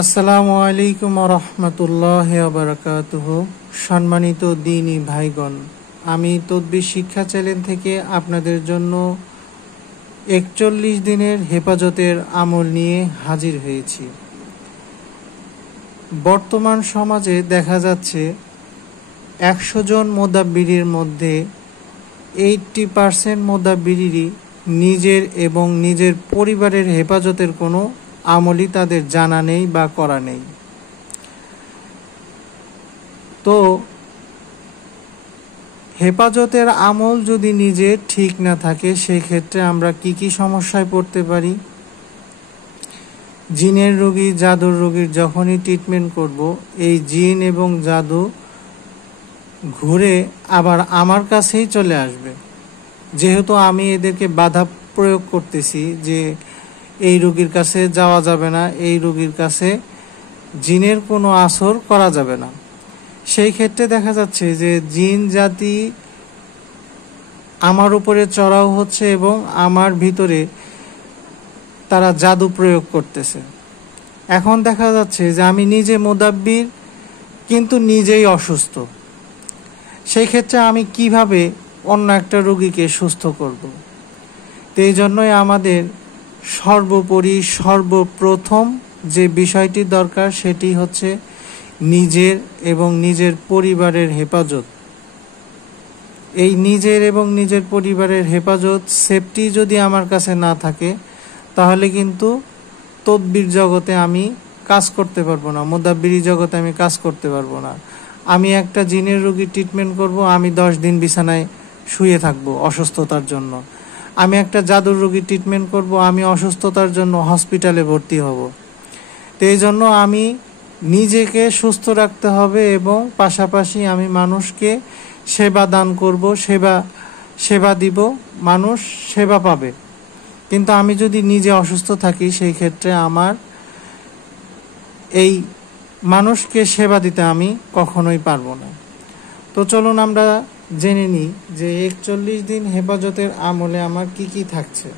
আসসালামু আলাইকুম রহমতুল্লাহি ওয়া বারাকাতুহু। সম্মানিত দ্বীনী ভাইগণ, আমি তদবির শিক্ষা চ্যানেল থেকে আপনাদের জন্য 41 দিনের হেফাজতের আমল নিয়ে হাজির হয়েছি। বর্তমান সমাজে দেখা যাচ্ছে 100 জন মোদাব্বিরের মধ্যে 80% মোদাব্বিরই নিজের এবং নিজের পরিবারের হেফাজতের কোনো আমলই তাদের জানা নেই বা করা নেই। তো হেফাজতের আমল যদি নিজের ঠিক না থাকে, সেই ক্ষেত্রে আমরা কি সমস্যায় পড়তে পারি। জিনের রোগী, জাদুর রোগীর যখনই ট্রিটমেন্ট করব, এই জিন এবং জাদু ঘুরে আবার আমার কাছেই চলে আসবে, যেহেতু আমি এদেরকে বাধা প্রয়োগ করতেছি যে এই রোগীর কাছে যাওয়া যাবে না, এই রোগীর কাছে জিনের কোনো আসর করা যাবে না। সেই ক্ষেত্রে দেখা যাচ্ছে যে জিন জাতি আমার উপরে চড়াও হচ্ছে এবং আমার ভিতরে তারা জাদু প্রয়োগ করতেছে। এখন দেখা যাচ্ছে যে আমি নিজে মোদাব্বির, কিন্তু নিজেই অসুস্থ। সেই ক্ষেত্রে আমি কিভাবে অন্য একটা রোগীকে সুস্থ করব? তো এই জন্যই আমাদের সর্বোপরি সর্বপ্রথম যে বিষয়টি দরকার, সেটি হচ্ছে নিজের এবং নিজের পরিবারের হেফাজত। এই নিজের এবং নিজের পরিবারের হেফাজত, সেফটি যদি আমার কাছে না থাকে, তাহলে কিন্তু তদবির জগতে আমি কাজ করতে পারবো না, মোদাব্বিরি জগতে আমি কাজ করতে পারবো না। আমি একটা জিনের রোগীর ট্রিটমেন্ট করব, আমি 10 দিন বিছানায় শুয়ে থাকবো অসুস্থতার জন্য। আমি একটা জাদুর রোগীর ট্রিটমেন্ট করব, আমি অসুস্থতার জন্য হসপিটালে ভর্তি হব। তো এই জন্য আমি নিজেকে সুস্থ রাখতে হবে এবং পাশাপাশি আমি মানুষকে সেবা দান করব, সেবা দিব, মানুষ সেবা পাবে। কিন্তু আমি যদি নিজে অসুস্থ থাকি, সেই ক্ষেত্রে আমার এই মানুষকে সেবা দিতে আমি কখনোই পারবো না। তো চলুন আমরা জেনে নিই যে 41 দিন হেফাজতের আমলে আমার কি থাকছে।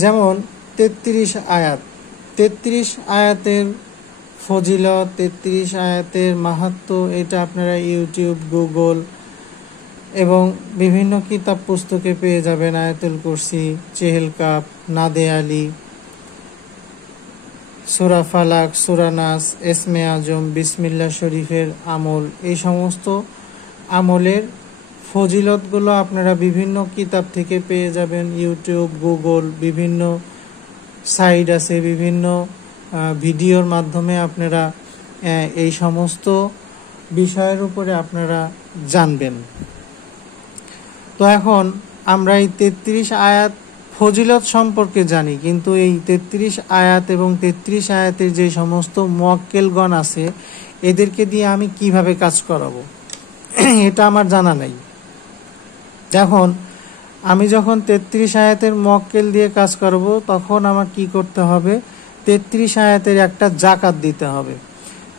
যেমন 33 আয়াত, 33 আয়াতের ফজিলত, 33 আয়াতের মাহাত্ম্য, এটা আপনারা ইউটিউব, গুগল এবং বিভিন্ন কিতাব পুস্তকে পেয়ে যাবেন। আয়াতুল কুরসি, চেহেল কাপ, নাদে আলী, সূরা ফালাক, সূরা নাস, এসমে আজম, বিসমিল্লাহ শরীফের আমল, এই সমস্ত আমলের ফজিলতগুলো আপনারা বিভিন্ন কিতাব থেকে পেয়ে যাবেন। ইউটিউব, গুগল, বিভিন্ন সাইট আছে, বিভিন্ন ভিডিওর মাধ্যমে আপনারা এই সমস্ত বিষয়ের উপরে আপনারা জানবেন। তো এখন আমরা এই 33 আয়াত ফজিলত সম্পর্কে জানি, কিন্তু এই 33 আয়াত এবং 33 আয়াতের যে সমস্ত মুয়াক্কেলগণ আছে, এদেরকে দিয়ে আমি কিভাবে কাজ করাবো, এটা আমার জানা নাই। এখন আমি যখন 33 আয়াতের মুয়াক্কেল দিয়ে কাজ করব, তখন আমার কি করতে হবে? 33 আয়াতের একটা জাকাত দিতে হবে,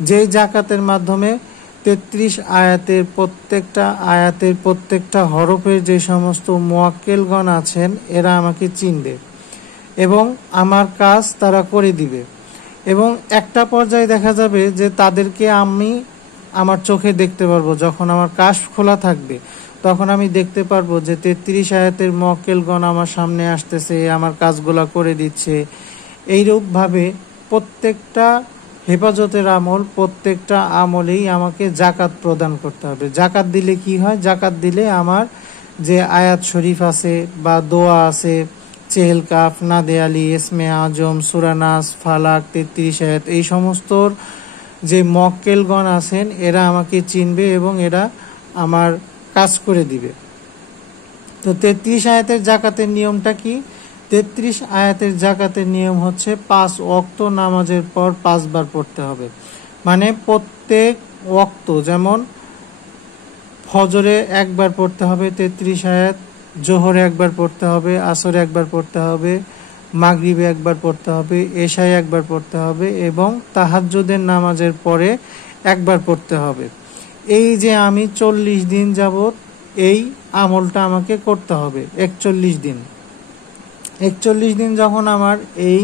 যেই জাকাতের মাধ্যমে 33 আয়াতের প্রত্যেকটা হরফের যে সমস্ত মুয়াক্কেলগণ আছেন, এরা আমাকে চিনবে এবং আমার কাজ তারা করে দিবে। এবং একটা পর্যায়ে দেখা যাবে যে তাদেরকে আমি আমার চোখে দেখতে পারবো। যখন আমার কাশফ খোলা থাকবে, তখন আমি দেখতে পারবো যে 33 আয়াতের মুয়াক্কেলগণ আমার সামনে আসতেছে, আমার কাজগুলা করে দিচ্ছে। এইরূপভাবে প্রত্যেকটা হেফাজতের আমল, প্রত্যেকটা আমলেই আমাকে জাকাত প্রদান করতে হবে। জাকাত দিলে কি হয়? জাকাত দিলে আমার যে আয়াত শরীফ আছে বা দোয়া আছে, চেহেল কাফ, নাদে আলী, এসমে আজম, সূরা নাস, ফালাক, 33 আয়াত, এই সমস্ত যে মুয়াক্কেলগণ আছেন, এরা আমাকে চিনবে এবং এরা আমার কাজ করে দিবে। তো 33 আয়াতের জাকাতের নিয়মটা কি? 33 আয়াতের জাকাতের নিয়ম হচ্ছে 5 ওয়াক্ত নামাজের পর 5 বার পড়তে হবে। মানে প্রত্যেক ওয়াক্ত, যেমন ফজরে একবার পড়তে হবে 33 আয়াত, জোহরে একবার পড়তে হবে, আসরে একবার পড়তে হবে, মাগরিবে একবার পড়তে হবে, এশায় একবার পড়তে হবে এবং তাহাজ্জুদের নামাজের পরে একবার পড়তে হবে। এই যে আমি 40 দিন যাবত এই আমলটা আমাকে করতে হবে। 41 দিন যখন আমার এই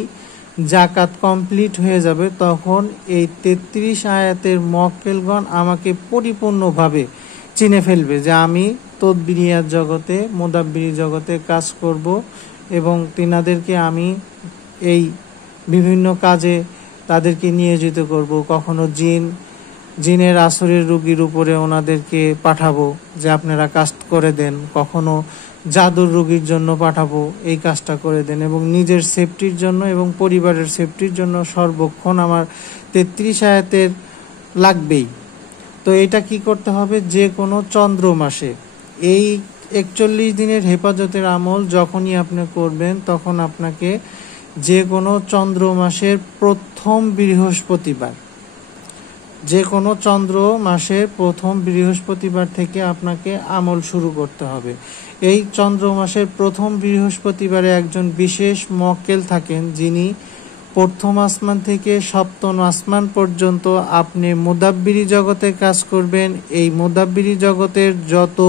জাকাত কমপ্লিট হয়ে যাবে, তখন এই 33 আয়াতের মক্কেলগণ আমাকে পরিপূর্ণভাবে চিনে ফেলবে যে আমি তদবিরিয়াত জগতে, মুদাব্বিরি জগতে কাজ করব এবং তিনাদেরকে আমি এই বিভিন্ন কাজে তাদেরকে নিয়োজিত করব। কখনো জিনের আসরের রোগীর উপরে ওনাদেরকে পাঠাবো যে আপনারা কাজ করে দেন, কখনো জাদুর রোগীর জন্য পাঠাবো এই কাজটা করে দেন, এবং নিজের সেফটির জন্য এবং পরিবারের সেফটির জন্য সর্বক্ষণ আমার 33 আয়াতের লাগবেই। তো এটা কি করতে হবে, যে কোনো চন্দ্র মাসে এই 41 দিনের হেফাজতের আমল যখনই আপনি করবেন, তখন আপনাকে যে কোনো চন্দ্র মাসের প্রথম বৃহস্পতিবার, যে কোনো চন্দ্র মাসের প্রথম বৃহস্পতিবার থেকে আপনাকে আমল শুরু করতে হবে। এই চন্দ্র মাসের প্রথম বৃহস্পতিবারে একজন বিশেষ মক্কেল থাকেন, যিনি প্রথম আসমান থেকে সপ্তম আসমান পর্যন্ত আপনি মুদাব্বিরি জগতে কাজ করবেন। এই মুদাব্বিরি জগতের যত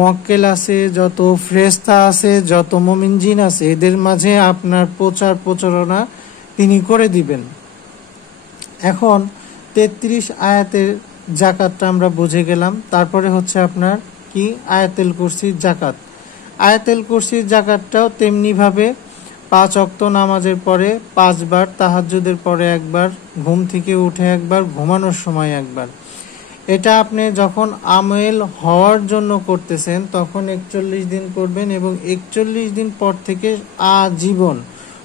মক্কেল আছে, যত ফেরেশতা আছে, যত মুমিন জিন আছে, এদের মাঝে আপনার প্রচার প্রচারণা তিনি করে দিবেন। এখন 33 আয়াতের জাকাতটা আমরা বুঝে গেলাম। তারপরে হচ্ছে আপনার কি, আয়াতুল কুরসির জাকাত। আয়াতুল কুরসির জাকাতটাও তেমনিভাবে 5 ওয়াক্ত নামাজের পরে 5 বার, তাহাজ্জুদের পরে একবার, ঘুম থেকে উঠে একবার, ঘুমানোর সময় একবার। এটা আপনি যখন আমেল হওয়ার জন্য করতেছেন তখন 41 দিন করবেন, এবং 41 দিন পর থেকে আজীবন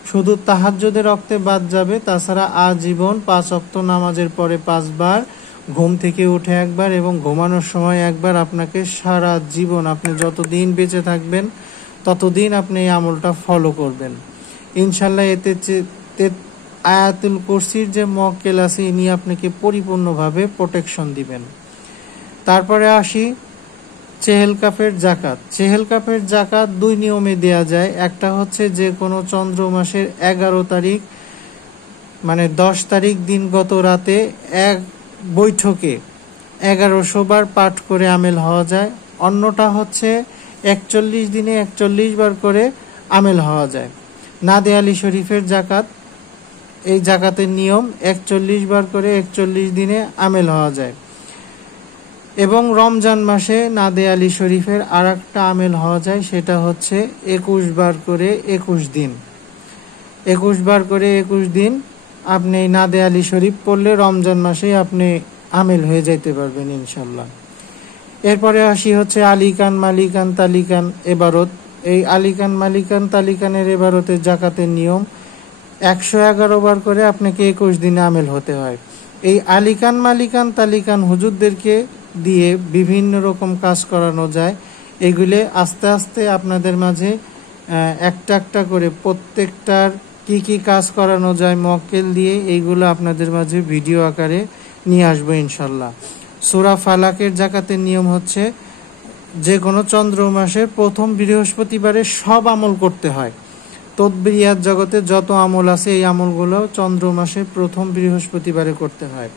শুধু তাহাজ্জুদের ওয়াক্তে বাদ যাবে, তাছাড়া আজীবন 5 ওয়াক্ত নামাজের পরে 5 বার, ঘুম থেকে উঠে একবার এবং ঘুমানোর সময় একবার, আপনাকে সারা জীবন আপনি যতদিন বেঁচে থাকবেন ততদিন আপনি এই আমলটা ফলো করবেন ইনশাল্লাহ। এতে আয়াতুল কুরসির যে মক্কেল আছে ইনি আপনাকে পরিপূর্ণভাবে প্রোটেকশন দিবেন। তারপরে আসি চেহেল কাফের জাকাত। চেহেল কাফের জাকাত 2 নিয়মে দেয়া যায়। একটা হচ্ছে যে কোনো চন্দ্র মাসের 11 তারিখ মানে 10 তারিখ দিনগত রাতে এক বৈঠকে 1100 বার পাঠ করে আমেল হওয়া যায়। অন্যটা হচ্ছে 41 দিনে 41 বার করে আমেল হওয়া যায়। নাদে আলী শরীফের জাকাত, এই জাকাতের নিয়ম 41 বার করে 41 দিনে আমেল হওয়া যায়। এবং রমজান মাসে নাদে আলী শরীফের আর একটা আমেল হওয়া যায়, সেটা হচ্ছে 21 বার করে 21 দিন। 21 বার করে 21 দিন আপনি নাদে আলী শরীফ পড়লে রমজান মাসে আপনি আমেল হয়ে যাইতে পারবেন ইনশাল্লাহ। এরপরে আসি হচ্ছে আলিকান, মালিকান, তালিকান এবারত। এই আলিকান, মালিকান, তালিকানের এবারতের জাকাতের নিয়ম 111 বার করে আপনাকে 21 দিনে আমেল হতে হয়। এই আলিকান, মালিকান, তালিকান হুজুরদেরকে দিয়ে বিভিন্ন রকম কাজ করানো যায়। এগুলো আস্তে আস্তে আপনাদের মাঝে একটা একটা করে প্রত্যেকটার কি কি কাজ করানো যায় মক্কেল দিয়ে, এইগুলো আপনাদের মাঝে ভিডিও আকারে নিয়ে আসবো ইনশাল্লাহ। সূরা ফালাকের জাকাতের নিয়ম হচ্ছে যে কোনো চন্দ্র মাসের প্রথম বৃহস্পতিবারে সব আমল করতে হয়। তদবিরিয়াত জগতে যত আমল আছে এই আমলগুলো চন্দ্র মাসের প্রথম বৃহস্পতিবারে করতে হয়।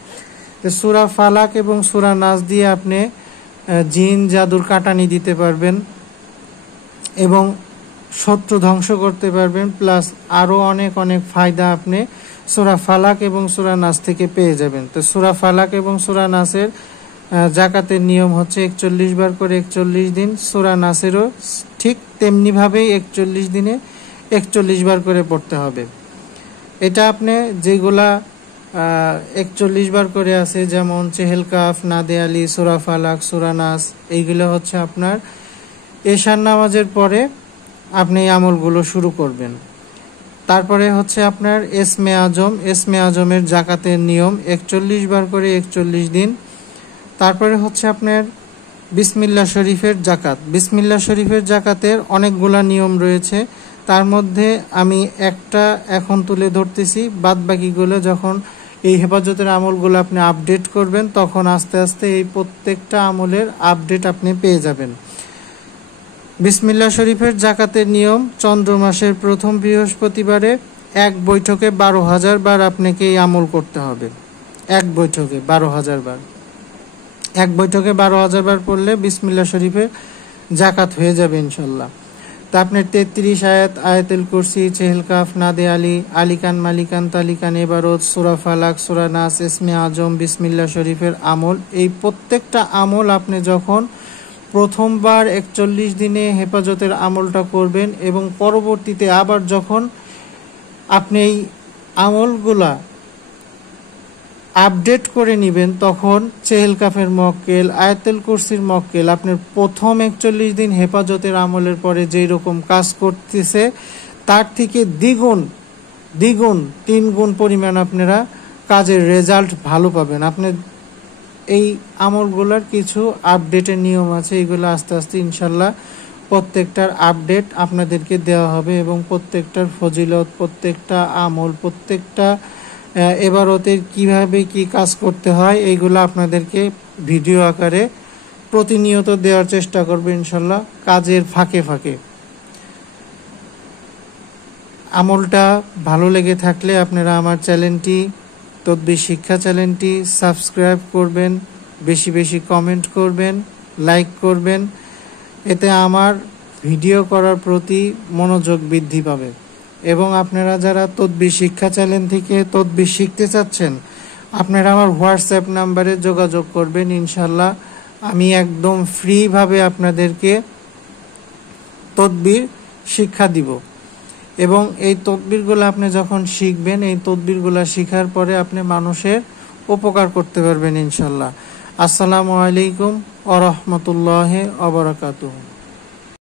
তো সূরা ফালাক এবং সূরা নাস দিয়ে আপনি জিন জাদুর কাটানি দিতে পারবেন এবং শত্রু ধ্বংস করতে পারবেন, প্লাস আরও অনেক অনেক ফায়দা আপনি সূরা ফালাক এবং সূরা নাস থেকে পেয়ে যাবেন। তো সূরা ফালাক এবং সূরা নাসের জাকাতের নিয়ম হচ্ছে 41 বার করে 41 দিন। সূরা নাসেরও ঠিক তেমনিভাবেই 41 দিনে 41 বার করে পড়তে হবে। এটা আপনি যেগুলা 41 বার করে আছে, যেমন চেহেল কাফ, নাদে আলী, সূরা ফালাক, সূরা নাস, এইগুলো হচ্ছে আপনার এশার নামাজের পরে আপনি এই আমলগুলো শুরু করবেন। তারপরে হচ্ছে আপনার এসমে আজম। এসমে আজমের জাকাতের নিয়ম 41 বার করে 41 দিন। তারপরে হচ্ছে আপনার বিসমিল্লাহ শরীফের জাকাত। বিসমিল্লাহ শরীফের জাকাতের অনেকগুলা নিয়ম রয়েছে, তার মধ্যে আমি একটা এখন তুলে ধরতেছি। বাদ বাকিগুলো যখন এই হেফাজতের আমলগুলো আপনি আপডেট করবেন তখন আস্তে আস্তে এই প্রত্যেকটা আমলের আপডেট আপনি পেয়ে যাবেন। বিসমিল্লাহ শরীফের জাকাতের নিয়ম চন্দ্র মাসের প্রথম বৃহস্পতিবারে এক বৈঠকে 12,000 বার আপনাকে এই আমল করতে হবে। এক বৈঠকে 12,000 বার। এক বৈঠকে 12,000 বার পড়লে বিসমিল্লাহ শরীফের জাকাত হয়ে যাবে ইনশাল্লাহ। তা আপনার 33 আয়াত, আয়াতুল কুরসি, চেহেল কাফ, নাদে আলী, আলিকান, মালিকান, তালিকান, এবারত, সূরা ফালাক, সূরা নাস, ইসমে আজম, বিসমিল্লাহ শরীফের আমল, এই প্রত্যেকটা আমল আপনি যখন প্রথমবার 41 দিনে হেফাজতের আমলটা করবেন এবং পরবর্তীতে আবার যখন আপনি এই আমলগুলা আপডেট করে নেবেন, তখন চেহেল কাফের মক্কেল, আয়াতুল কুরসির মক্কেল আপনার প্রথম 41 দিন হেফাজতের আমলের পরে যেই রকম কাজ করতেছে তার থেকে দ্বিগুণ 3 গুণ পরিমাণ আপনারা কাজের রেজাল্ট ভালো পাবেন। আপনি এই আমলগুলোর কিছু আপডেটের নিয়ম আছে, এগুলো আস্তে আস্তে ইনশাল্লাহ প্রত্যেকটার আপডেট আপনাদেরকে দেওয়া হবে এবং প্রত্যেকটার ফজিলত, প্রত্যেকটা আমল, প্রত্যেকটা এবারতের কিভাবে কি কাজ করতে হয় এইগুলো আপনাদেরকে ভিডিও আকারে প্রতিনিয়ত দেওয়ার চেষ্টা করবে ইনশাল্লাহ, কাজের ফাঁকে ফাঁকে। আমলটা ভালো লেগে থাকলে আপনারা আমার চ্যানেলটি, তদবির শিক্ষা চ্যানেলটি সাবস্ক্রাইব করবেন, বেশি বেশি কমেন্ট করবেন, লাইক করবেন, এতে আমার ভিডিও করার প্রতি মনোযোগ বৃদ্ধি পাবে। এবং আপনারা যারা তদবির শিক্ষা চ্যানেল থেকে তদবির শিখতে চাচ্ছেন, আপনারা আমার হোয়াটসঅ্যাপ নাম্বারে যোগাযোগ করবেন, ইনশাল্লাহ আমি একদম ফ্রিভাবে আপনাদেরকে তদবির শিক্ষা দিব। এবং এই তদবিরগুলো আপনি যখন শিখবেন, এই তদবিরগুলো শিখার পরে আপনি মানুষের উপকার করতে পারবেন ইনশাল্লাহ। আসসালামু আলাইকুম ওয়া রাহমাতুল্লাহি ওয়া বারাকাতুহু।